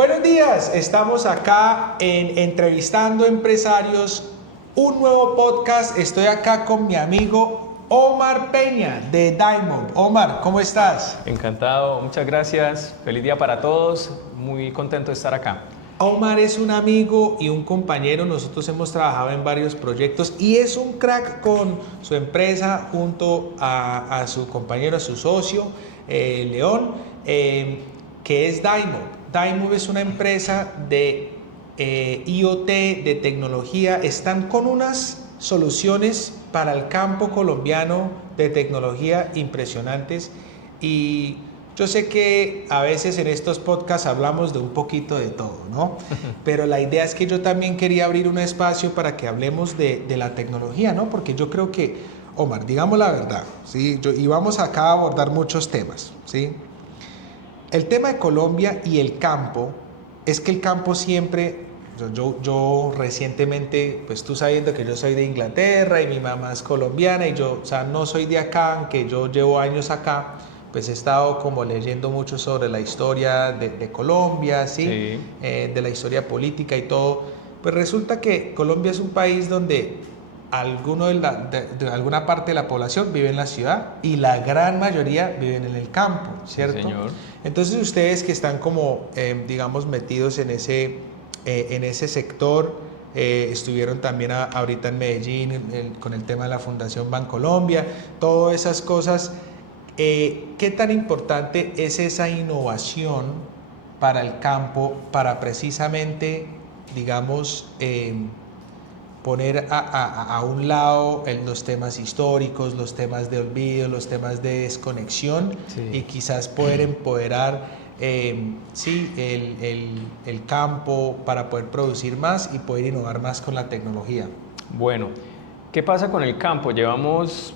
Buenos días, estamos acá en Entrevistando Empresarios, un nuevo podcast. Estoy acá con mi amigo Omar Peña de Diamond. Omar, ¿cómo estás? Encantado, muchas gracias. Feliz día para todos. Muy contento de estar acá. Omar es un amigo y un compañero. Nosotros hemos trabajado en varios proyectos y es un crack con su empresa junto a su compañero, a su socio, León, que es Diamond. Diamond es una empresa de IoT, de tecnología. Están con unas soluciones para el campo colombiano de tecnología impresionantes, y yo sé que a veces en estos podcasts hablamos de un poquito de todo, ¿no? Pero la idea es que yo también quería abrir un espacio para que hablemos de la tecnología, ¿no? Porque yo creo que, Omar, digamos la verdad, ¿sí? Y vamos acá a abordar muchos temas, ¿sí? El tema de Colombia y el campo es que el campo siempre, yo recientemente, pues tú sabiendo que yo soy de Inglaterra y mi mamá es colombiana y yo, o sea, no soy de acá, aunque yo llevo años acá, pues he estado como leyendo mucho sobre la historia de Colombia, ¿sí? Sí. De la historia política y todo. Pues resulta que Colombia es un país donde alguna parte de la población vive en la ciudad y la gran mayoría viven en el campo, ¿cierto? Sí, señor. Entonces ustedes que están como, digamos, metidos en ese sector, estuvieron también ahorita en Medellín con el tema de la Fundación Bancolombia, todas esas cosas. ¿Qué tan importante es esa innovación para el campo, para precisamente, digamos, poner a un lado los temas históricos, los temas de olvido, los temas de desconexión, Sí. y quizás poder empoderar sí, el campo para poder producir más y poder innovar más con la tecnología? Bueno, ¿qué pasa con el campo? Llevamos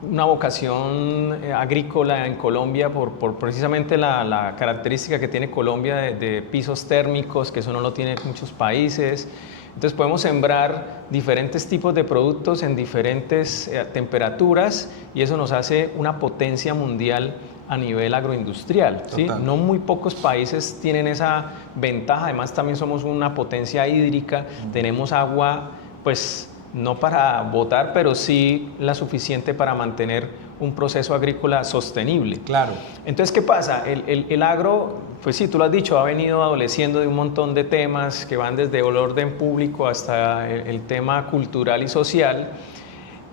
una vocación agrícola en Colombia por precisamente la característica que tiene Colombia de pisos térmicos, que eso no lo tienen muchos países. Entonces podemos sembrar diferentes tipos de productos en diferentes temperaturas y eso nos hace una potencia mundial a nivel agroindustrial, ¿sí? No muy pocos países tienen esa ventaja. Además también somos una potencia hídrica, tenemos agua, pues no para botar, pero sí la suficiente para mantener un proceso agrícola sostenible. Claro. Entonces, ¿qué pasa? El agro, pues sí, tú lo has dicho, ha venido adoleciendo de un montón de temas que van desde el orden público hasta el tema cultural y social.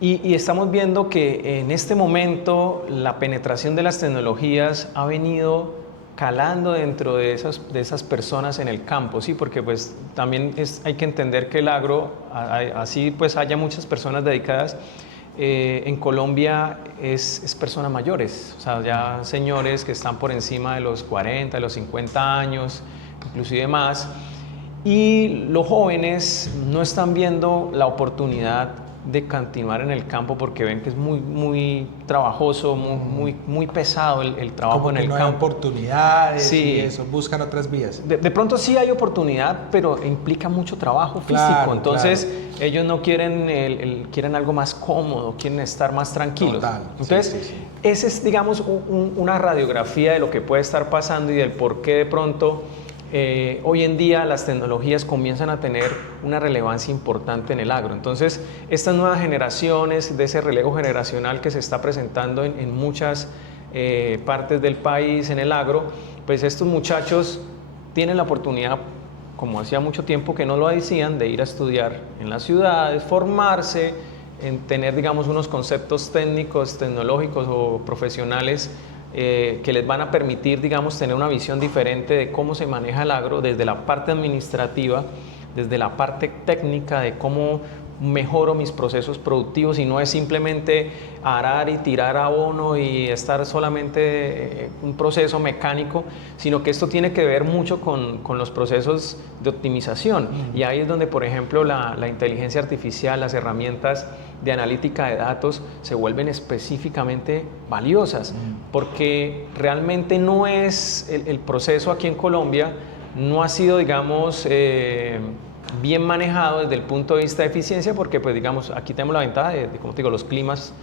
Y estamos viendo que en este momento la penetración de las tecnologías ha venido calando dentro de esas personas en el campo, ¿sí? Porque pues también hay que entender que el agro, así pues haya muchas personas dedicadas, en Colombia es personas mayores, o sea, ya señores que están por encima de los 40, de los 50 años, inclusive más, y los jóvenes no están viendo la oportunidad de continuar en el campo porque ven que es muy trabajoso, muy pesado el trabajo como en que el no campo. hay oportunidades, Sí. y eso, buscan otras vías. De pronto sí hay oportunidad, pero implica mucho trabajo físico. Claro, Entonces claro. ellos no quieren, quieren algo más cómodo, quieren estar más tranquilos. Total. Entonces, sí. esa es, digamos, una radiografía de lo que puede estar pasando y del por qué de pronto hoy en día las tecnologías comienzan a tener una relevancia importante en el agro. Entonces, estas nuevas generaciones, de ese relevo generacional que se está presentando en muchas partes del país en el agro, pues estos muchachos tienen la oportunidad, como hacía mucho tiempo que no lo decían, de ir a estudiar en las ciudades, formarse, en tener, digamos, unos conceptos técnicos, tecnológicos o profesionales que les van a permitir, digamos, tener una visión diferente de cómo se maneja el agro desde la parte administrativa, desde la parte técnica de cómo mejoro mis procesos productivos, y no es simplemente arar y tirar abono y estar solamente un proceso mecánico, sino que esto tiene que ver mucho con los procesos de optimización. Y ahí es donde, por ejemplo, la inteligencia artificial, las herramientas de analítica de datos se vuelven específicamente valiosas, porque realmente no es el proceso aquí en Colombia, no ha sido, digamos, bien manejado desde el punto de vista de eficiencia, porque pues digamos aquí tenemos la ventaja de como te digo, los climas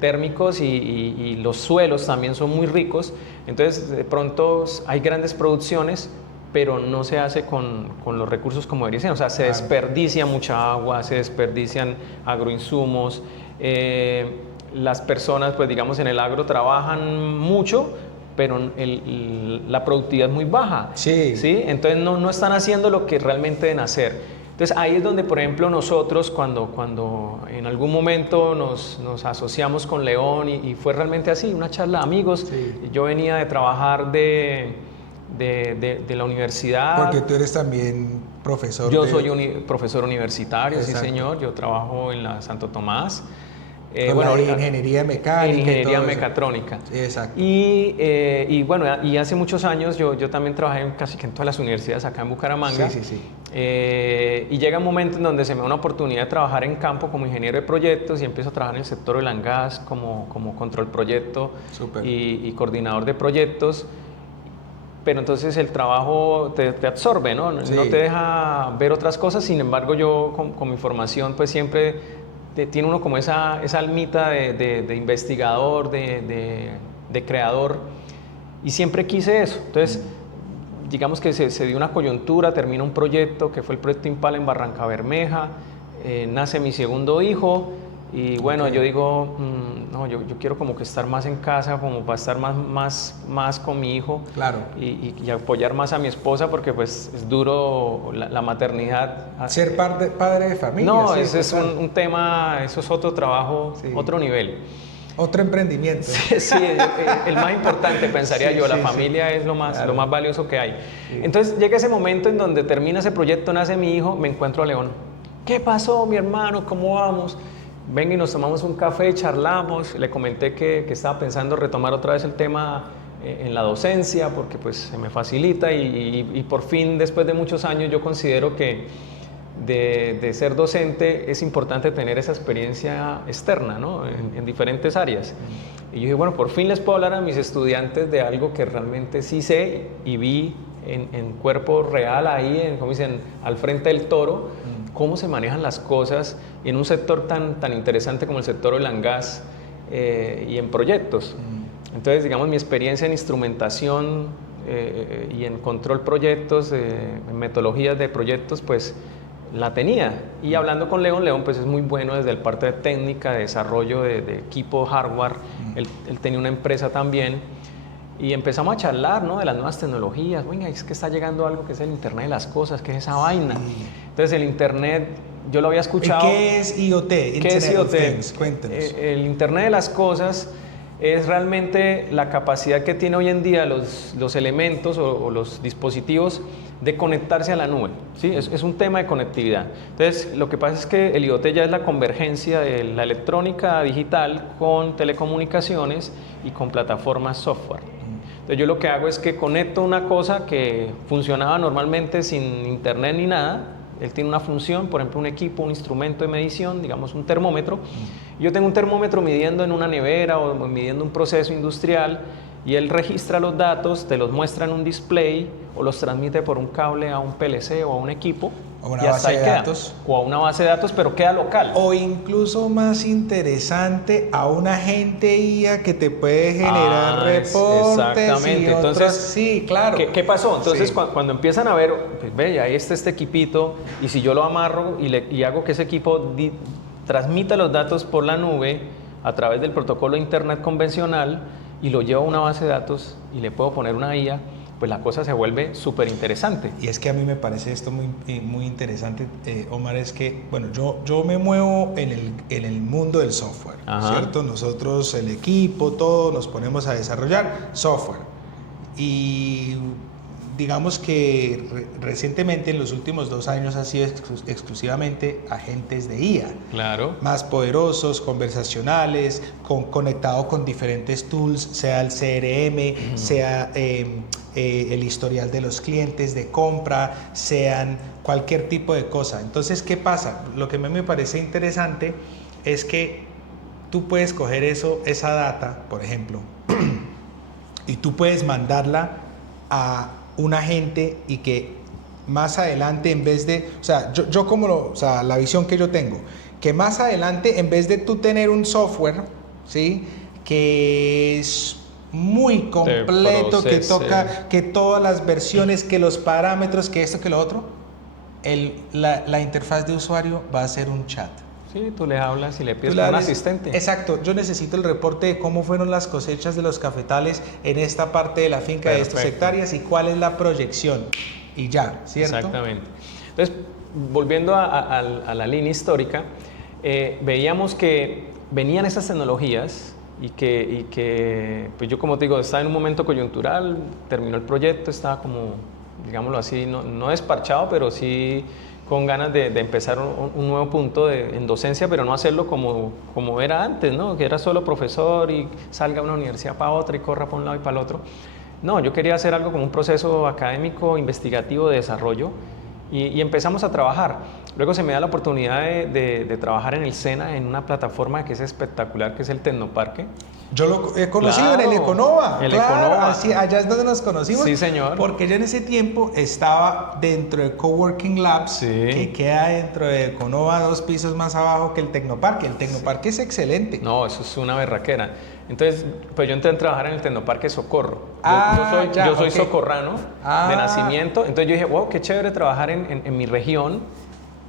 térmicos y los suelos también son muy ricos, entonces de pronto hay grandes producciones, pero no se hace con los recursos como debería ser. O sea, se desperdicia mucha agua, se desperdician agroinsumos. Las personas, pues digamos, en el agro trabajan mucho, pero la productividad es muy baja. Sí. ¿Sí? Entonces no están haciendo lo que realmente deben hacer. Entonces ahí es donde, por ejemplo, nosotros cuando en algún momento nos asociamos con León y fue realmente así, una charla de amigos. Sí. Yo venía de trabajar de la universidad. Porque tú eres también profesor. Yo soy profesor universitario, Exacto. Sí señor, yo trabajo en la Santo Tomás. Bueno, ingeniería mecánica. Ingeniería mecatrónica. Sí, exacto. Y bueno, y hace muchos años yo también trabajé casi que en todas las universidades acá en Bucaramanga. Sí. Y llega un momento en donde se me da una oportunidad de trabajar en campo como ingeniero de proyectos y empiezo a trabajar en el sector oil and gas como control proyecto y coordinador de proyectos. Pero entonces el trabajo te absorbe, ¿no? Sí. No te deja ver otras cosas. Sin embargo, yo con mi formación pues siempre tiene uno como esa almita de investigador, de creador, y siempre quise eso. Entonces, digamos que se dio una coyuntura, termina un proyecto que fue el proyecto Impala en Barranca Bermeja, nace mi segundo hijo, y bueno, yo digo, no, yo quiero como que estar más en casa, como para estar más con mi hijo. Claro. Y apoyar más a mi esposa, porque pues es duro la maternidad. Ser padre de familia. No, sí, ese es un tema, eso es otro trabajo, otro nivel. Otro emprendimiento. Sí, el más importante, pensaría yo, la familia es lo más valioso que hay. Sí. Entonces llega ese momento en donde termina ese proyecto, nace mi hijo, me encuentro a León. ¿Qué pasó, mi hermano? ¿Cómo vamos? Venga y nos tomamos un café, charlamos, le comenté que estaba pensando retomar otra vez el tema en la docencia, porque pues se me facilita y por fin, después de muchos años, yo considero que de ser docente es importante tener esa experiencia externa, ¿no? en diferentes áreas. Y yo dije, bueno, por fin les puedo hablar a mis estudiantes de algo que realmente sí sé y vi en cuerpo real ahí, como dicen, al frente del toro, cómo se manejan las cosas en un sector tan interesante como el sector oil and gas y en proyectos. Entonces, digamos, mi experiencia en instrumentación y en control proyectos, en metodologías de proyectos, pues la tenía. Y hablando con León pues es muy bueno desde la parte de técnica, de desarrollo de equipo, hardware. Él tenía una empresa también. Y empezamos a charlar, ¿no?, de las nuevas tecnologías. Venga, es que está llegando algo que es el Internet de las cosas, ¿qué es esa vaina? Entonces el Internet, yo lo había escuchado. ¿Qué es IoT? ¿Qué es IoT? Cuéntenos. El Internet de las cosas es realmente la capacidad que tiene hoy en día los elementos o los dispositivos de conectarse a la nube, ¿sí? Es un tema de conectividad. Entonces, lo que pasa es que el IoT ya es la convergencia de la electrónica digital con telecomunicaciones y con plataformas software. Entonces, yo lo que hago es que conecto una cosa que funcionaba normalmente sin internet ni nada. Él tiene una función, por ejemplo, un equipo, un instrumento de medición, digamos un termómetro. Yo tengo un termómetro midiendo en una nevera o midiendo un proceso industrial y él registra los datos, te los muestra en un display o los transmite por un cable a un PLC o a un equipo. O una base de datos. O a una base de datos, pero queda local. O incluso más interesante, a un agente IA que te puede generar reportes. Exactamente. Y otros, entonces, sí, claro. ¿Qué pasó? Entonces, sí. cuando empiezan a ver, pues ve, ya ahí está este equipito, y si yo lo amarro y hago que ese equipo transmita los datos por la nube a través del protocolo de Internet convencional y lo llevo a una base de datos y le puedo poner una IA, pues la cosa se vuelve súper interesante. Y es que a mí me parece esto muy interesante, Omar, es que, bueno, yo me muevo en el mundo del software, ¿cierto? Nosotros, el equipo, todo, nos ponemos a desarrollar software. Y digamos que recientemente, en los últimos 2 años, ha sido exclusivamente agentes de IA. Claro. Más poderosos, conversacionales, conectado con diferentes tools, sea el CRM, sea el historial de los clientes de compra, sean cualquier tipo de cosa. Entonces, ¿qué pasa? Lo que a mí me parece interesante es que tú puedes coger esa data, por ejemplo, y tú puedes mandarla a un agente y que más adelante, en vez de, o sea, la visión que yo tengo, que más adelante, en vez de tú tener un software, ¿sí?, que es muy completo, que proceso. toca que todas las versiones, que los parámetros, que esto, que lo otro, la interfaz de usuario va a ser un chat. Sí, tú le hablas y le pides Tú le con un hables, asistente. exacto, yo necesito el reporte de cómo fueron las cosechas de los cafetales en esta parte de la finca de estas Perfecto. hectáreas y cuál es la proyección. Y ya, ¿cierto? Exactamente. Entonces, volviendo a la línea histórica, veíamos que venían esas tecnologías y que, pues yo como te digo, estaba en un momento coyuntural, terminó el proyecto, estaba como, digámoslo así, no desparchado, pero sí con ganas de empezar un nuevo punto en docencia, pero no hacerlo como era antes, ¿no? Que era solo profesor y salga a una universidad para otra y corra para un lado y para el otro. No, yo quería hacer algo como un proceso académico, investigativo de desarrollo y empezamos a trabajar. Luego se me da la oportunidad de trabajar en el SENA, en una plataforma que es espectacular, que es el Tecnoparque. Yo lo he conocido Claro, en el Econova. el Claro, Econova. así, allá es donde nos conocimos. Sí, señor. Porque yo en ese tiempo estaba dentro de Coworking Labs, Sí. que queda dentro de Econova, 2 pisos más abajo que el Tecnoparque. El Tecnoparque es excelente. No, eso es una berraquera. Entonces, pues yo entré a trabajar en el Tecnoparque Socorro. Ok. Yo soy socorrano de nacimiento. Entonces yo dije, wow, qué chévere trabajar en mi región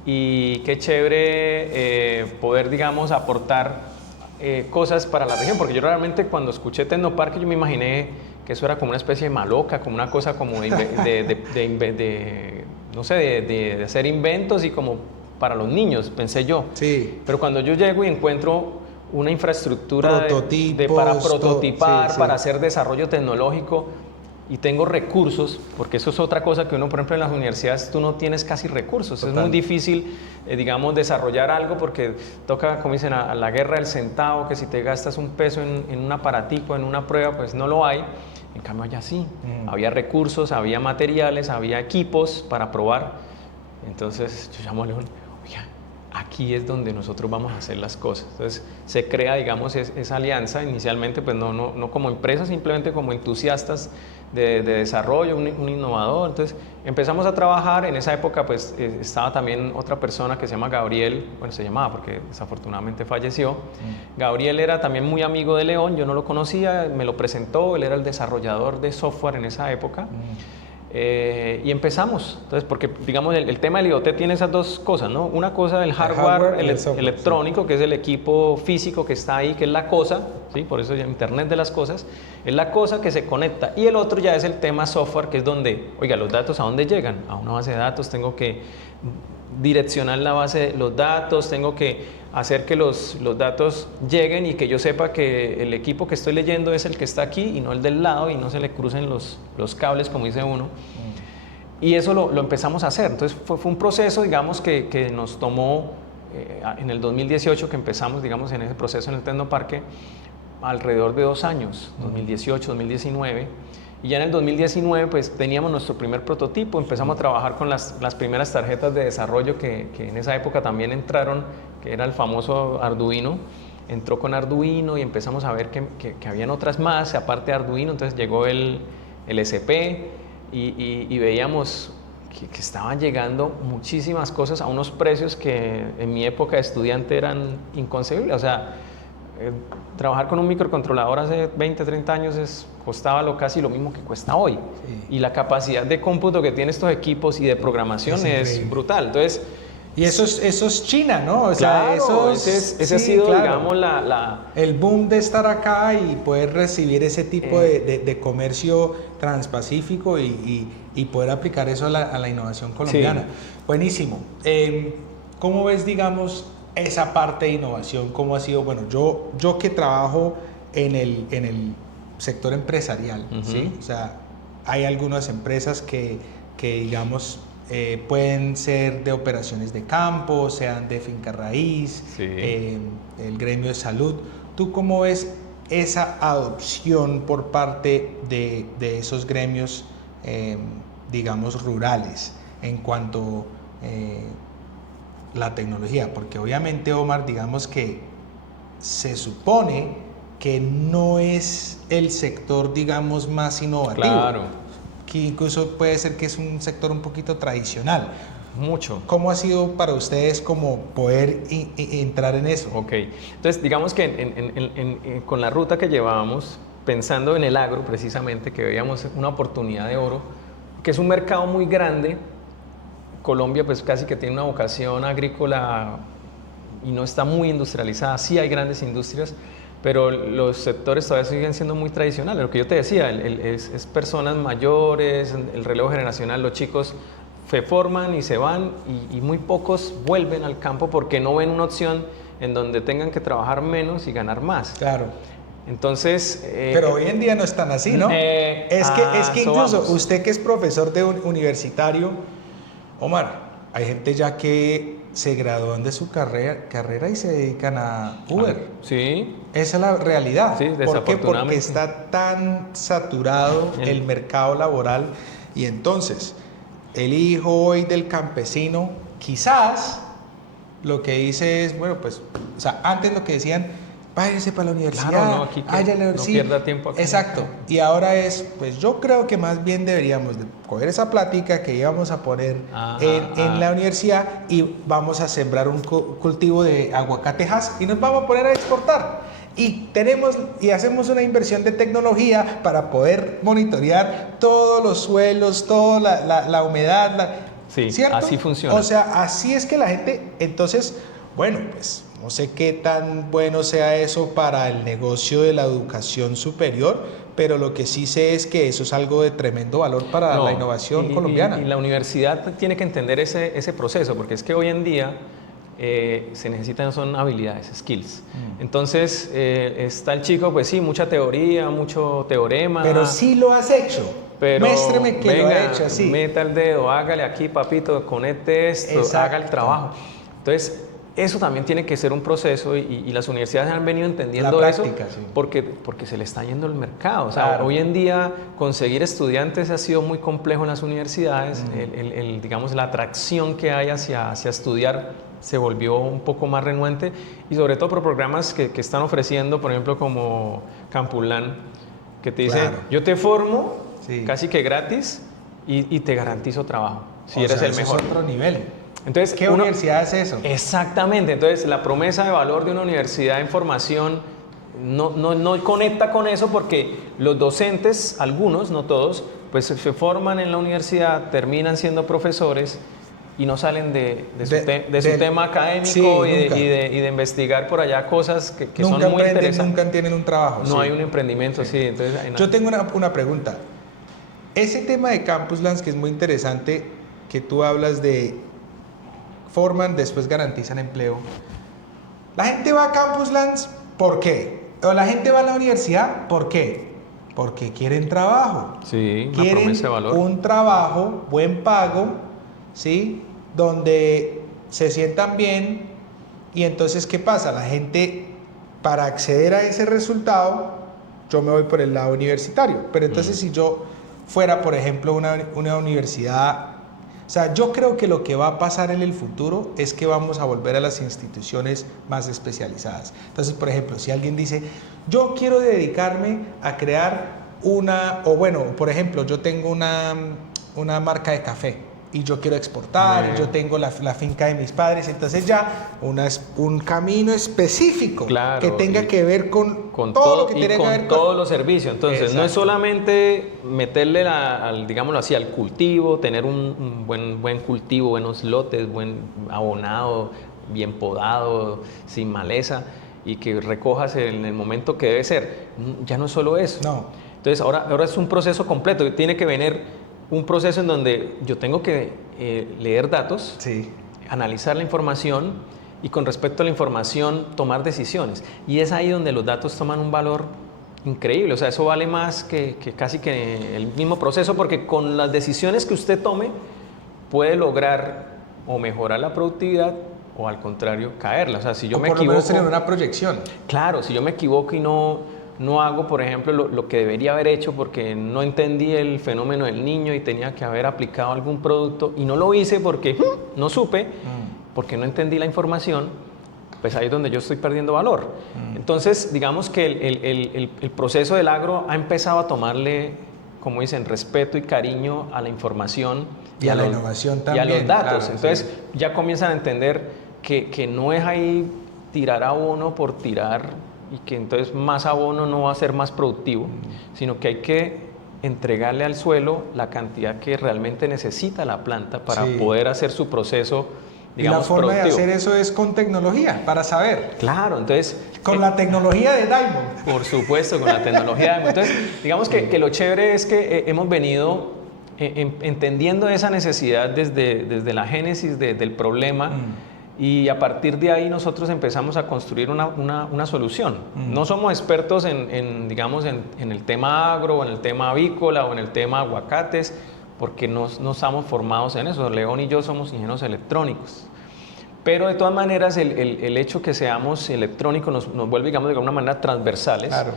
y qué chévere poder, digamos, aportar cosas para la región. Porque yo realmente cuando escuché Tecnoparque yo me imaginé que eso era como una especie de maloca, como una cosa como no sé, de hacer inventos y como para los niños, pensé yo. Sí. Pero cuando yo llego y encuentro una infraestructura Prototipos, para prototipar, sí, sí. para hacer desarrollo tecnológico y tengo recursos, porque eso es otra cosa que uno, por ejemplo, en las universidades tú no tienes casi recursos. Total. Es muy difícil, digamos, desarrollar algo porque toca, como dicen, a la guerra del centavo, que si te gastas un peso en un aparatico, en una prueba, pues no lo hay. En cambio allá sí, había recursos, había materiales, había equipos para probar. Entonces yo llamo a León, oiga, aquí es donde nosotros vamos a hacer las cosas. Entonces se crea, digamos, esa alianza inicialmente, pues no como empresa, simplemente como entusiastas de desarrollo, un innovador. Entonces empezamos a trabajar. En esa época pues estaba también otra persona que se llama Gabriel, bueno, se llamaba porque desafortunadamente falleció. Gabriel era también muy amigo de León, yo no lo conocía, me lo presentó, él era el desarrollador de software en esa época. Y empezamos, entonces, porque digamos el tema del IoT tiene esas dos cosas, ¿no? Una cosa del hardware, y el software, electrónico, que es el equipo físico que está ahí, que es la cosa, ¿sí? Por eso es Internet de las cosas, es la cosa que se conecta. Y el otro ya es el tema software, que es donde, oiga, los datos, ¿a dónde llegan? A una base de datos, tengo que direccionar la base de los datos, tengo que hacer que los datos lleguen y que yo sepa que el equipo que estoy leyendo es el que está aquí y no el del lado y no se le crucen los cables, como dice uno. Y eso lo empezamos a hacer. Entonces fue un proceso, digamos, que nos tomó en el 2018, que empezamos, digamos, en ese proceso en el Tecnoparque, alrededor de 2 años, 2018, 2019. Y ya en el 2019 pues teníamos nuestro primer prototipo, empezamos a trabajar con las primeras tarjetas de desarrollo que en esa época también entraron, que era el famoso Arduino. Entró con Arduino y empezamos a ver que habían otras más, aparte de Arduino. Entonces llegó el SP y veíamos que estaban llegando muchísimas cosas a unos precios que en mi época de estudiante eran inconcebibles. O sea, trabajar con un microcontrolador hace 20, 30 años costaba casi lo mismo que cuesta hoy. Sí. Y la capacidad de cómputo que tienen estos equipos y de programación es brutal. Entonces, y eso es China, ¿no? O sea, claro, ese ha sido, claro, digamos, el boom de estar acá y poder recibir ese tipo de comercio transpacífico y poder aplicar eso a la innovación colombiana. Sí. Buenísimo. ¿Cómo ves, digamos, esa parte de innovación? ¿Cómo ha sido? Bueno, yo que trabajo en el sector empresarial, ¿sí? O sea, hay algunas empresas que digamos, pueden ser de operaciones de campo, sean de finca raíz, sí, el gremio de salud. ¿Tú cómo ves esa adopción por parte de esos gremios, digamos, rurales en cuanto la tecnología? Porque obviamente, Omar, digamos que se supone que no es el sector, digamos, más innovativo. Claro. Que incluso puede ser que es un sector un poquito tradicional. Mucho. ¿Cómo ha sido para ustedes como poder entrar en eso? Ok, entonces digamos que con la ruta que llevábamos, pensando en el agro precisamente, que veíamos una oportunidad de oro, que es un mercado muy grande. Colombia pues casi que tiene una vocación agrícola y no está muy industrializada. Sí hay grandes industrias, pero los sectores todavía siguen siendo muy tradicionales. Lo que yo te decía, es personas mayores, el relevo generacional, los chicos se forman y se van y muy pocos vuelven al campo porque no ven una opción en donde tengan que trabajar menos y ganar más. Claro. Entonces... pero hoy en día no es tan así, ¿no? Es que incluso vamos. usted que es profesor de universitario, Omar, hay gente ya que se gradúan de su carrera y se dedican a Uber. Sí. Esa es la realidad. Sí, ¿Por qué? Porque desafortunadamente. está tan saturado el mercado laboral y entonces el hijo hoy del campesino quizás lo que dice es, bueno, pues, o sea, antes lo que decían, váyase para la universidad, Claro, no, aquí no pierda tiempo aquí. Exacto. Y ahora es, pues yo creo que más bien deberíamos de coger esa plática que íbamos a poner en la universidad y vamos a sembrar un cultivo de aguacatejas y nos vamos a poner a exportar. Y hacemos una inversión de tecnología para poder monitorear todos los suelos, toda la humedad, sí, ¿cierto? así funciona. O sea, así es que la gente, entonces, bueno, pues no sé qué tan bueno sea eso para el negocio de la educación superior, pero lo que sí sé es que eso es algo de tremendo valor para la innovación colombiana. Y la universidad tiene que entender ese proceso, porque es que hoy en día se necesitan son habilidades, skills. Entonces está el chico, pues sí, mucha teoría, mucho teorema. Pero sí lo has hecho. Pero muéstreme que venga, lo ha hecho así. Meta el dedo, hágale aquí, papito, conecte esto, haga el trabajo. Entonces, eso también tiene que ser un proceso y las universidades han venido entendiendo la práctica, eso sí. porque se le está yendo el mercado. O sea, claro. Hoy en día conseguir estudiantes ha sido muy complejo en las universidades. Digamos, la atracción que hay hacia estudiar se volvió un poco más renuente y sobre todo por programas que están ofreciendo, por ejemplo, como Campus-LAN, que te dice, yo te formo casi que gratis y te garantizo trabajo, si eres el mejor. Es otro nivel. Entonces, ¿qué universidad es eso? Exactamente, entonces la promesa de valor de una universidad en formación no conecta con eso porque los docentes, algunos, no todos, pues se forman en la universidad, terminan siendo profesores y no salen de su tema académico y de investigar por allá cosas que son muy interesantes. Nunca tienen un trabajo. No hay un emprendimiento, sí. Entonces, yo tengo una pregunta. Ese tema de Campus-LAN, que es muy interesante, que tú hablas de forman, después garantizan empleo. La gente va a Campus-LAN, ¿por qué? O la gente va a la universidad, ¿por qué? Porque quieren trabajo. Sí, una quieren promesa de valor. Un trabajo, buen pago, ¿sí? Donde se sientan bien. Y entonces, ¿qué pasa? La gente, para acceder a ese resultado, yo me voy por el lado universitario. Pero entonces, si yo fuera, por ejemplo, una universidad... O sea, yo creo que lo que va a pasar en el futuro es que vamos a volver a las instituciones más especializadas. Entonces, por ejemplo, si alguien dice, yo quiero dedicarme a crear por ejemplo, yo tengo una marca de café y yo quiero exportar, y yo tengo la finca de mis padres, entonces ya un camino específico que tenga que ver con todo lo que tiene que ver con todos los servicios. Entonces, exacto. No es solamente meterle digámoslo así, al cultivo, tener un buen cultivo, buenos lotes, buen abonado, bien podado, sin maleza y que recojas en el momento que debe ser. Ya no es solo eso. No. Entonces, ahora es un proceso completo, tiene que venir un proceso en donde yo tengo que leer datos, analizar la información y con respecto a la información tomar decisiones. Y es ahí donde los datos toman un valor increíble. O sea, eso vale más que casi que el mismo proceso porque con las decisiones que usted tome puede lograr o mejorar la productividad o al contrario caerla. O sea, si yo me equivoco... por lo menos tener una proyección. Claro, si yo me equivoco y no hago, por ejemplo, lo que debería haber hecho porque no entendí el fenómeno del niño y tenía que haber aplicado algún producto y no lo hice porque no supe, porque no entendí la información, pues ahí es donde yo estoy perdiendo valor. Entonces, digamos que el proceso del agro ha empezado a tomarle, como dicen, respeto y cariño a la información y a la innovación también. Y a los datos. Claro, entonces, ya comienzan a entender que no es ahí tirar abono por tirar y que entonces más abono no va a ser más productivo, sino que hay que entregarle al suelo la cantidad que realmente necesita la planta para poder hacer su proceso, digamos, y la forma productivo. de hacer eso es con tecnología, para saber. Claro, entonces... Con la tecnología de Diamond. Por supuesto, con la tecnología de Diamond. Entonces, digamos que lo chévere es que hemos venido entendiendo esa necesidad desde la génesis del problema. Y a partir de ahí nosotros empezamos a construir una solución. No somos expertos digamos, en el tema agro, o en el tema avícola o en el tema aguacates, porque no estamos formados en eso. León y yo somos ingenieros electrónicos. Pero de todas maneras el hecho que seamos electrónicos nos vuelve, digamos, de alguna manera transversales. Claro.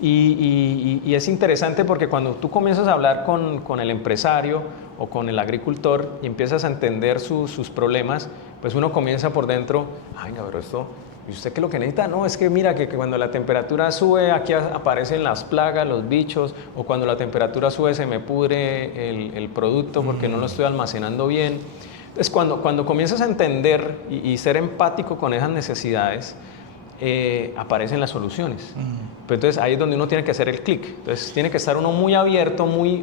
Y es interesante porque cuando tú comienzas a hablar con el empresario o con el agricultor y empiezas a entender sus problemas, pues uno comienza por dentro, ay, no, pero esto, ¿y usted qué es lo que necesita? No, es que mira que cuando la temperatura sube aquí aparecen las plagas, los bichos, o cuando la temperatura sube se me pudre el producto porque no lo estoy almacenando bien. Entonces cuando comienzas a entender y ser empático con esas necesidades, aparecen las soluciones. Pero entonces ahí es donde uno tiene que hacer el clic. Entonces tiene que estar uno muy abierto, muy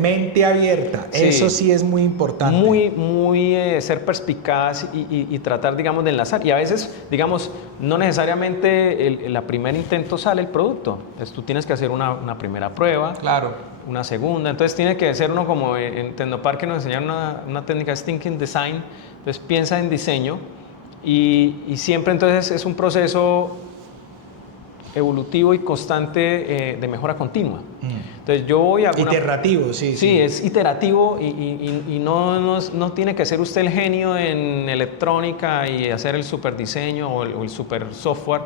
mente abierta, sí, eso sí es muy importante. Muy ser perspicaz y tratar, digamos, de enlazar. Y a veces, digamos, no necesariamente la primer intento sale el producto. Entonces tú tienes que hacer una primera prueba. Claro. Una segunda. Entonces tiene que ser uno como en Tecnoparque nos enseñaron una técnica de Thinking Design. Entonces piensa en diseño y siempre entonces es un proceso evolutivo y constante de mejora continua. Entonces yo voy a... Iterativo, sí. Sí, es iterativo y no tiene que ser usted el genio en electrónica y hacer el super diseño o el super software,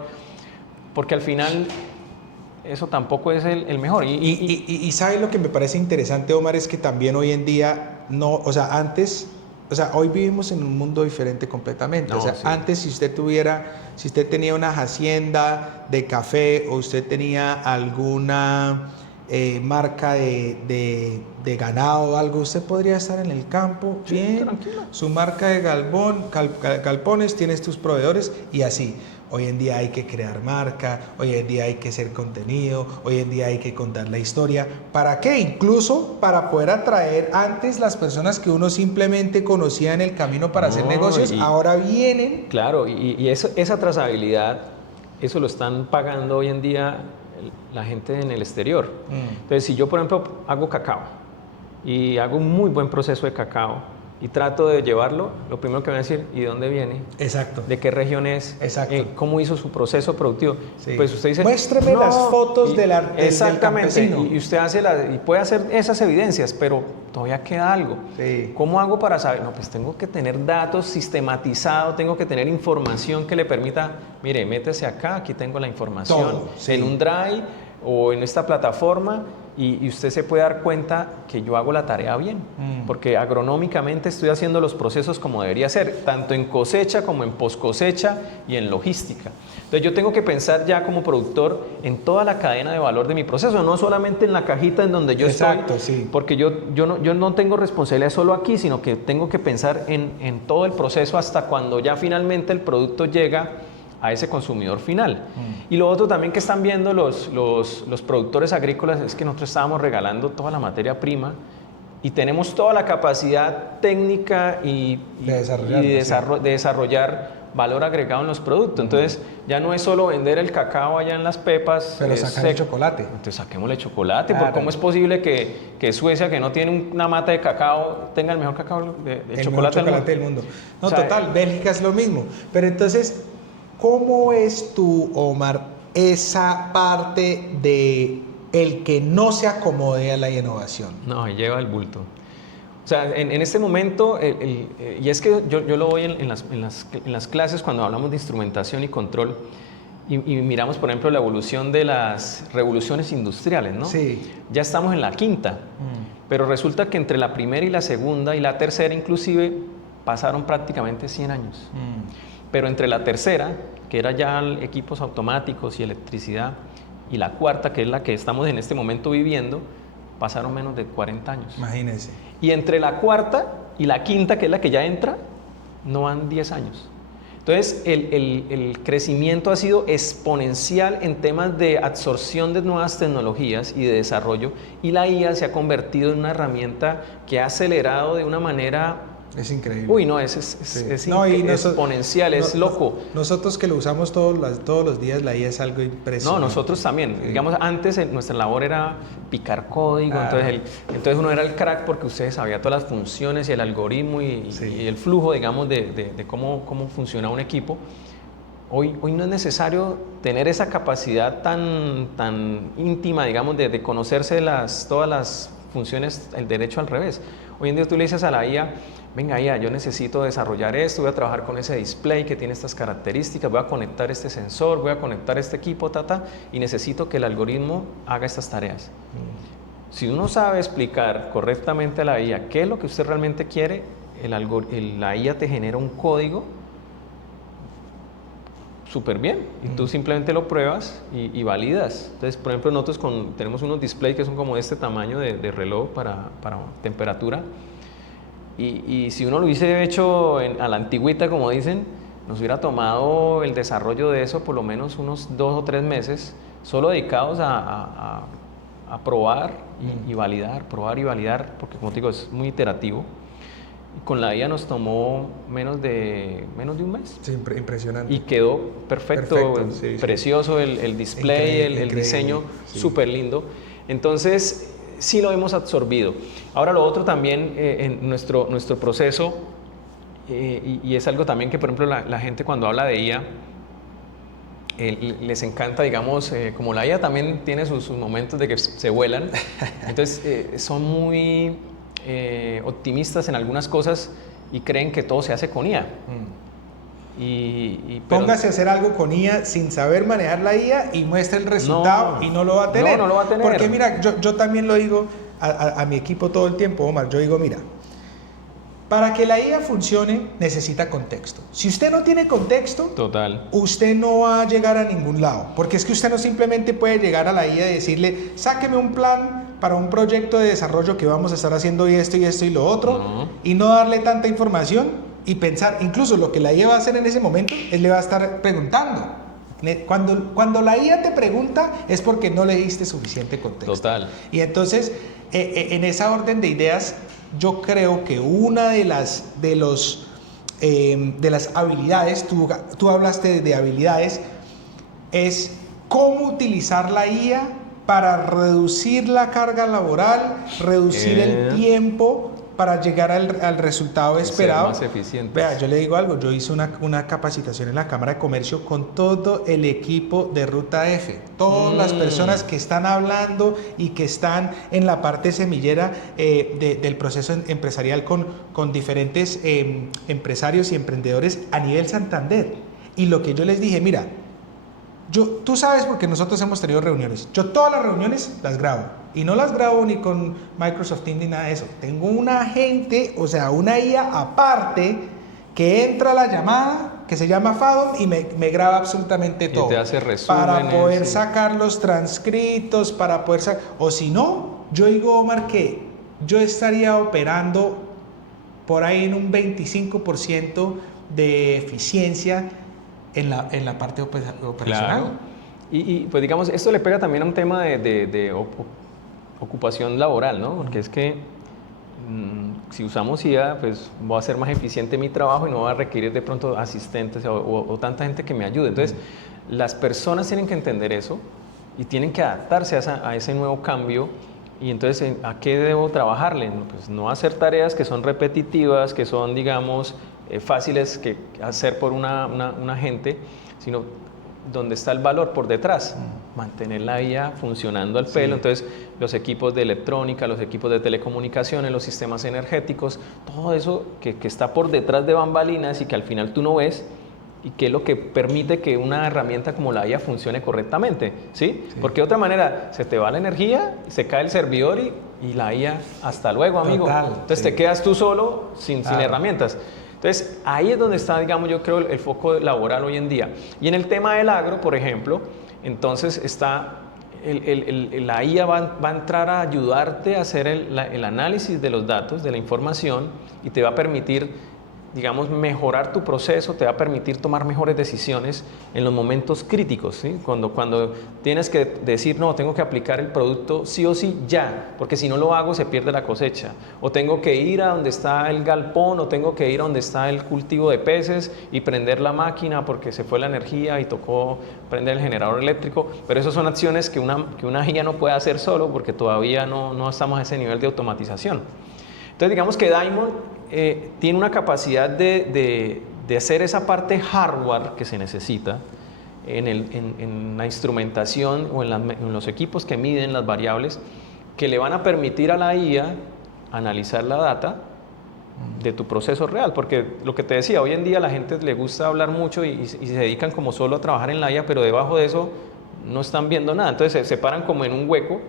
porque al final eso tampoco es el mejor. Y ¿sabes lo que me parece interesante, Omar? Es que también hoy en día, hoy vivimos en un mundo diferente completamente. Sí. Antes si usted tenía una hacienda de café o usted tenía alguna marca de ganado o algo, usted podría estar en el campo, sí, bien, tranquilo. Su marca de galpones, tienes tus proveedores y así. Hoy en día hay que crear marca, hoy en día hay que hacer contenido, hoy en día hay que contar la historia. ¿Para qué? Incluso para poder atraer antes las personas que uno simplemente conocía en el camino para hacer negocios, ahora vienen. Claro, y esa trazabilidad, eso lo están pagando hoy en día la gente en el exterior. Entonces, si yo, por ejemplo, hago cacao y hago un muy buen proceso de cacao, y trato de llevarlo, lo primero que me van a decir, ¿y de dónde viene? Exacto. ¿De qué región es? Exacto. ¿Cómo hizo su proceso productivo? Sí. Pues usted dice, muéstreme las fotos del campesino. Y usted y puede hacer esas evidencias, pero todavía queda algo. Sí. ¿Cómo hago para saber? No, pues tengo que tener datos sistematizados, tengo que tener información que le permita, mire, métese acá, aquí tengo la información. Todo, sí. En un Drive o en esta plataforma. Y usted se puede dar cuenta que yo hago la tarea bien, porque agronómicamente estoy haciendo los procesos como debería ser, tanto en cosecha como en post cosecha y en logística. Entonces yo tengo que pensar ya como productor en toda la cadena de valor de mi proceso, no solamente en la cajita en donde yo estoy, sí. porque yo no tengo responsabilidad solo aquí, sino que tengo que pensar en todo el proceso hasta cuando ya finalmente el producto llega a ese consumidor final. Y lo otro también que están viendo los productores agrícolas es que nosotros estábamos regalando toda la materia prima y tenemos toda la capacidad técnica de desarrollar valor agregado en los productos. Entonces ya no es solo vender el cacao allá en las pepas, pero sacar el chocolate. Entonces saquémosle chocolate, claro. Porque ¿cómo es posible que Suecia, que no tiene una mata de cacao, tenga el mejor cacao el chocolate del mundo? No, o sea, total, Bélgica es lo mismo. Pero entonces, ¿cómo es tú, Omar, esa parte de el que no se acomode a la innovación? No, lleva el bulto. O sea, en este momento, y es que yo lo voy en las clases cuando hablamos de instrumentación y control, y miramos, por ejemplo, la evolución de las revoluciones industriales, ¿no? Sí. Ya estamos en la quinta, pero resulta que entre la primera y la segunda y la tercera inclusive pasaron prácticamente 100 años. Pero entre la tercera, que era ya equipos automáticos y electricidad, y la cuarta, que es la que estamos en este momento viviendo, pasaron menos de 40 años. Imagínense. Y entre la cuarta y la quinta, que es la que ya entra, no van 10 años. Entonces, el crecimiento ha sido exponencial en temas de absorción de nuevas tecnologías y de desarrollo, y la IA se ha convertido en una herramienta que ha acelerado de una manera... Es increíble. Uy, no, es exponencial, es loco. Nosotros que lo usamos todos los días, la IA es algo impresionante. No, nosotros también. Sí. Digamos, antes nuestra labor era picar código, entonces uno era el crack porque usted sabía todas las funciones y el algoritmo y el flujo, digamos, de cómo funciona un equipo. Hoy no es necesario tener esa capacidad tan íntima, digamos, de conocerse todas las funciones, el derecho al revés. Hoy en día tú le dices a la IA, venga IA, yo necesito desarrollar esto, voy a trabajar con ese display que tiene estas características, voy a conectar este sensor, voy a conectar este equipo, y necesito que el algoritmo haga estas tareas. Si uno sabe explicar correctamente a la IA qué es lo que usted realmente quiere, la IA te genera un código súper bien, y tú simplemente lo pruebas y validas. Entonces, por ejemplo, nosotros tenemos unos displays que son como de este tamaño de reloj para temperatura, y si uno lo hubiese hecho a la antigüita, como dicen, nos hubiera tomado el desarrollo de eso por lo menos unos 2 o 3 meses, solo dedicados a probar y validar, porque como te digo, es muy iterativo. Con la IA nos tomó menos de un mes. Sí, impresionante. Y quedó perfecto, precioso el display, el diseño, súper lindo. Entonces, sí lo hemos absorbido. Ahora, lo otro también en nuestro proceso, y es algo también que, por ejemplo, la gente cuando habla de IA, les encanta, digamos, como la IA también tiene sus momentos de que se vuelan, entonces son muy... optimistas en algunas cosas y creen que todo se hace con IA. Póngase a hacer algo con IA sin saber manejar la IA y muestre el resultado y no lo va a tener. No lo va a tener. Porque mira, yo también lo digo a mi equipo todo el tiempo, Omar. Yo digo, mira, para que la IA funcione necesita contexto. Si usted no tiene contexto, total, usted no va a llegar a ningún lado. Porque es que usted no simplemente puede llegar a la IA y decirle, sáqueme un plan para un proyecto de desarrollo que vamos a estar haciendo y esto y lo otro, y no darle tanta información y pensar, incluso lo que la IA va a hacer en ese momento, él le va a estar preguntando. Cuando la IA te pregunta es porque no le diste suficiente contexto. Total. Y entonces, en esa orden de ideas, yo creo que una de las habilidades, tú hablaste de habilidades, es cómo utilizar la IA para reducir la carga laboral, reducir el tiempo para llegar al resultado esperado. Ser más eficientes. Vea, yo le digo algo, yo hice una capacitación en la Cámara de Comercio con todo el equipo de Ruta F, todas las personas que están hablando y que están en la parte semillera del proceso empresarial con diferentes empresarios y emprendedores a nivel Santander. Y lo que yo les dije, mira, tú sabes, porque nosotros hemos tenido reuniones, yo todas las reuniones las grabo, y no las grabo ni con Microsoft Teams ni nada de eso. Tengo una gente, o sea, una IA aparte que entra a la llamada, que se llama Fathom, y me graba absolutamente todo. Y te hace resúmenes. Para poder sacar los transcritos, para poder sacar... O si no, yo digo, Omar, que yo estaría operando por ahí en un 25% de eficiencia en la parte operacional. Claro. Y pues digamos, esto le pega también a un tema de ocupación laboral, ¿no? Porque es que si usamos IA, pues voy a hacer más eficiente mi trabajo y no voy a requerir de pronto asistentes o tanta gente que me ayude. Entonces, las personas tienen que entender eso y tienen que adaptarse a ese nuevo cambio. Y entonces, ¿a qué debo trabajarle? Pues no hacer tareas que son repetitivas, que son, digamos, fáciles que hacer por una gente, sino donde está el valor por detrás, mantener la IA funcionando al pelo. Entonces los equipos de electrónica, los equipos de telecomunicaciones, los sistemas energéticos, todo eso que está por detrás de bambalinas y que al final tú no ves, y que es lo que permite que una herramienta como la IA funcione correctamente, ¿sí? Porque de otra manera se te va la energía, se cae el servidor y la IA, hasta luego, amigo. Total, entonces te quedas tú solo sin herramientas. Entonces, ahí es donde está, digamos, yo creo, el foco laboral hoy en día. Y en el tema del agro, por ejemplo, entonces está, la IA va a entrar a ayudarte a hacer el análisis de los datos, de la información, y te va a permitir digamos, mejorar tu proceso, te va a permitir tomar mejores decisiones en los momentos críticos, ¿sí? Cuando tienes que decir, no, tengo que aplicar el producto sí o sí ya, porque si no lo hago se pierde la cosecha. O tengo que ir a donde está el galpón, o tengo que ir a donde está el cultivo de peces y prender la máquina porque se fue la energía y tocó prender el generador eléctrico. Pero esas son acciones que una guía no puede hacer solo porque todavía no estamos a ese nivel de automatización. Entonces digamos que Daimon tiene una capacidad de hacer esa parte hardware que se necesita en la instrumentación o en los equipos que miden las variables que le van a permitir a la IA analizar la data de tu proceso real, porque lo que te decía, hoy en día a la gente le gusta hablar mucho y se dedican como solo a trabajar en la IA, pero debajo de eso no están viendo nada, entonces se paran como en un hueco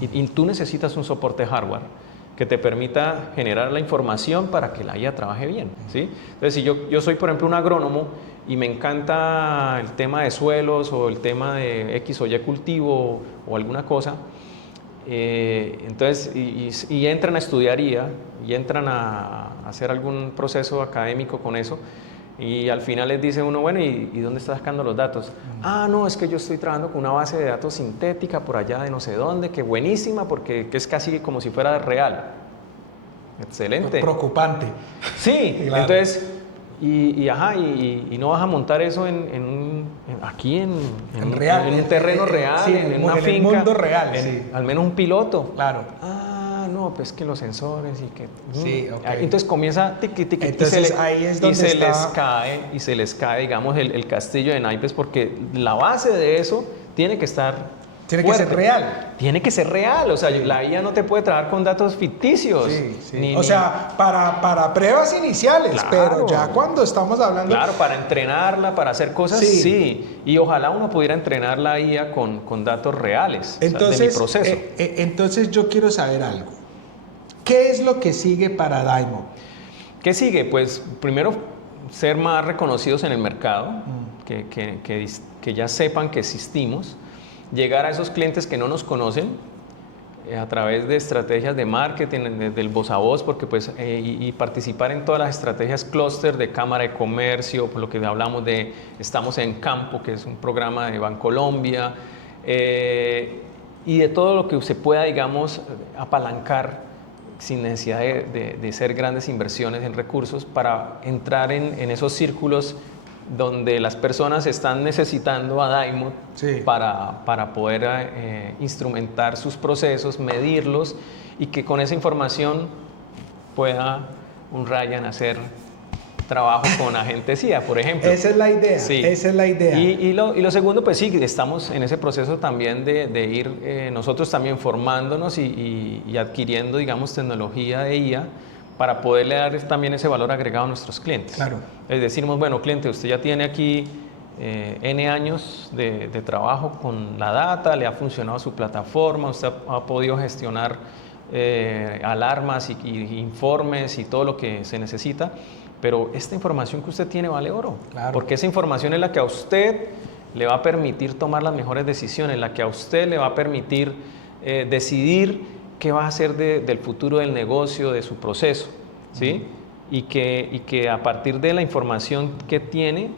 y tú necesitas un soporte hardware que te permita generar la información para que la IA trabaje bien, ¿sí? Entonces, si yo soy, por ejemplo, un agrónomo y me encanta el tema de suelos o el tema de X o Y cultivo o alguna cosa, entonces, y entran a estudiar IA y entran a hacer algún proceso académico con eso, y al final les dice uno, bueno, ¿y dónde está sacando los datos? Ah, no, es que yo estoy trabajando con una base de datos sintética por allá de no sé dónde, que buenísima porque que es casi como si fuera real. Excelente. Preocupante. Sí, claro. Entonces, y no vas a montar eso aquí en un terreno real, sí, en una finca. En el mundo real, sí. Al menos un piloto. Claro. No, pues que los sensores y que... Sí, okay. Entonces comienza entonces, ahí es donde y se les cae, digamos, el castillo de naipes, porque la base de eso tiene que estar fuerte. Que ser real. Tiene que ser real, o sea, la IA no te puede trabajar con datos ficticios. Sí. O sea, para pruebas iniciales, claro. Pero ya cuando estamos hablando... Claro, para entrenarla, para hacer cosas, sí. Y ojalá uno pudiera entrenar la IA con datos reales, entonces, de mi proceso. Entonces yo quiero saber algo. ¿Qué es lo que sigue para Daimon? ¿Qué sigue? Pues primero ser más reconocidos en el mercado, que ya sepan que existimos, llegar a esos clientes que no nos conocen a través de estrategias de marketing, del voz a voz, porque pues, y participar en todas las estrategias clúster de Cámara de Comercio, por lo que hablamos de Estamos en Campo, que es un programa de Bancolombia, y de todo lo que se pueda, digamos, apalancar sin necesidad de ser grandes inversiones en recursos para entrar en esos círculos donde las personas están necesitando a Daimon para poder instrumentar sus procesos, medirlos y que con esa información pueda un Ryan hacer trabajo con agentes IA, por ejemplo. Esa es la idea, sí. Esa es la idea. Y lo segundo, pues sí, estamos en ese proceso también de ir nosotros también formándonos y adquiriendo, digamos, tecnología de IA para poderle dar también ese valor agregado a nuestros clientes. Claro. Es decir, bueno, cliente, usted ya tiene aquí N años de trabajo con la data, le ha funcionado su plataforma, usted ha podido gestionar alarmas y informes y todo lo que se necesita, pero esta información que usted tiene vale oro, claro. Porque esa información es la que a usted le va a permitir tomar las mejores decisiones, la que a usted le va a permitir decidir qué va a hacer del futuro del negocio, de su proceso, ¿sí? Y que a partir de la información que tiene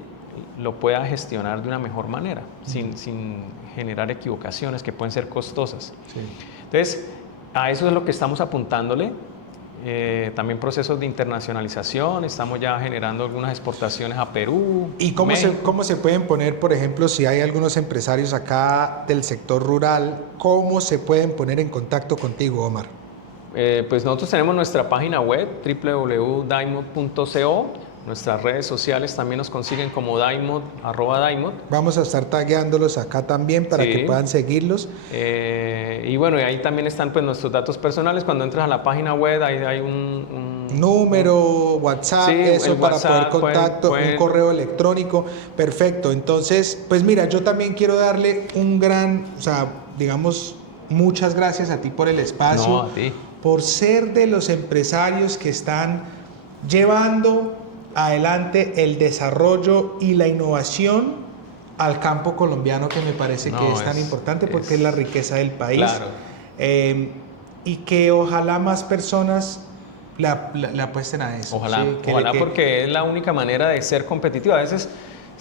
lo pueda gestionar de una mejor manera, sin generar equivocaciones que pueden ser costosas. Sí. Entonces, a eso es lo que estamos apuntándole. También procesos de internacionalización, estamos ya generando algunas exportaciones a Perú. ¿Y cómo se pueden poner, por ejemplo, si hay algunos empresarios acá del sector rural, cómo se pueden poner en contacto contigo, Omar? Pues nosotros tenemos nuestra página web www.daimod.co. Nuestras redes sociales también nos consiguen como Daimod, @Daimod. Vamos a estar tagueándolos acá también para que puedan seguirlos. Y bueno, y ahí también están pues nuestros datos personales. Cuando entras a la página web, ahí hay un número, WhatsApp, eso para WhatsApp, poder contacto, un correo electrónico. Perfecto. Entonces, pues mira, yo también quiero darle digamos, muchas gracias a ti por el espacio. No, a ti. Por ser de los empresarios que están llevando adelante el desarrollo y la innovación al campo colombiano, que me parece que es tan importante porque es la riqueza del país. Claro. Y que ojalá más personas le apuesten a eso. Ojalá, ¿sí? ojalá, porque es la única manera de ser competitivo. A veces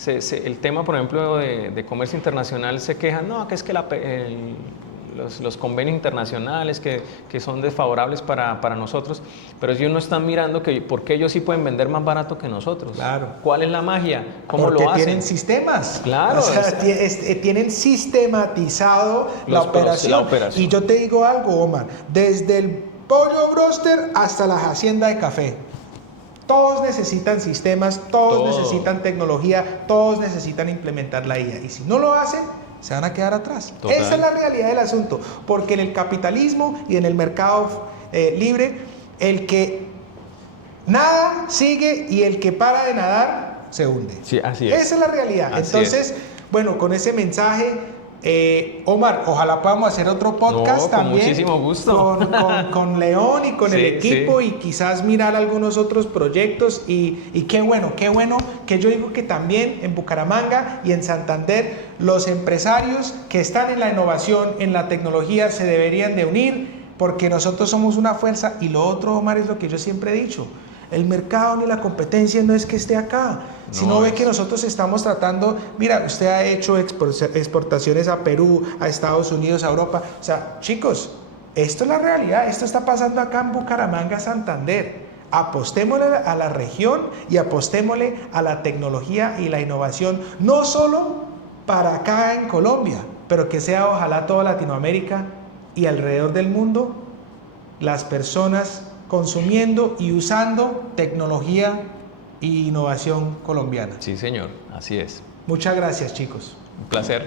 el tema, por ejemplo, de comercio internacional se quejan, no, que es que los convenios internacionales que son desfavorables para nosotros, pero ellos no están mirando que por qué ellos sí pueden vender más barato que nosotros. Claro. ¿Cuál es la magia? ¿Cómo porque lo hacen? tienen sistemas. Claro. O sea, tienen sistematizado la operación. Y yo te digo algo, Omar, desde el pollo broster hasta la hacienda de café. Todos necesitan sistemas, todos necesitan tecnología, todos necesitan implementar la IA. Y si no lo hacen, se van a quedar atrás. Total. Esa es la realidad del asunto. Porque en el capitalismo y en el mercado libre, el que nada sigue y el que para de nadar se hunde. Sí, así es. Esa es la realidad. Así Entonces, bueno, con ese mensaje... Omar, ojalá podamos hacer otro podcast con también. muchísimo gusto. Con León y con el Sí, equipo, sí. y quizás mirar algunos otros proyectos. Y qué bueno que yo digo que también en Bucaramanga y en Santander los empresarios que están en la innovación, en la tecnología, se deberían de unir, porque nosotros somos una fuerza. Y lo otro, Omar, es lo que yo siempre he dicho: el mercado ni la competencia no es que esté acá, sino ve que nosotros estamos tratando. Mira, usted ha hecho exportaciones a Perú, a Estados Unidos, a Europa. O sea, chicos, esto es la realidad, esto está pasando acá en Bucaramanga, Santander. Apostémosle a la región y apostémosle a la tecnología y la innovación, no solo para acá en Colombia, pero que sea ojalá toda Latinoamérica y alrededor del mundo, las personas consumiendo y usando tecnología e innovación colombiana. Sí, señor, así es. Muchas gracias, chicos. Un placer.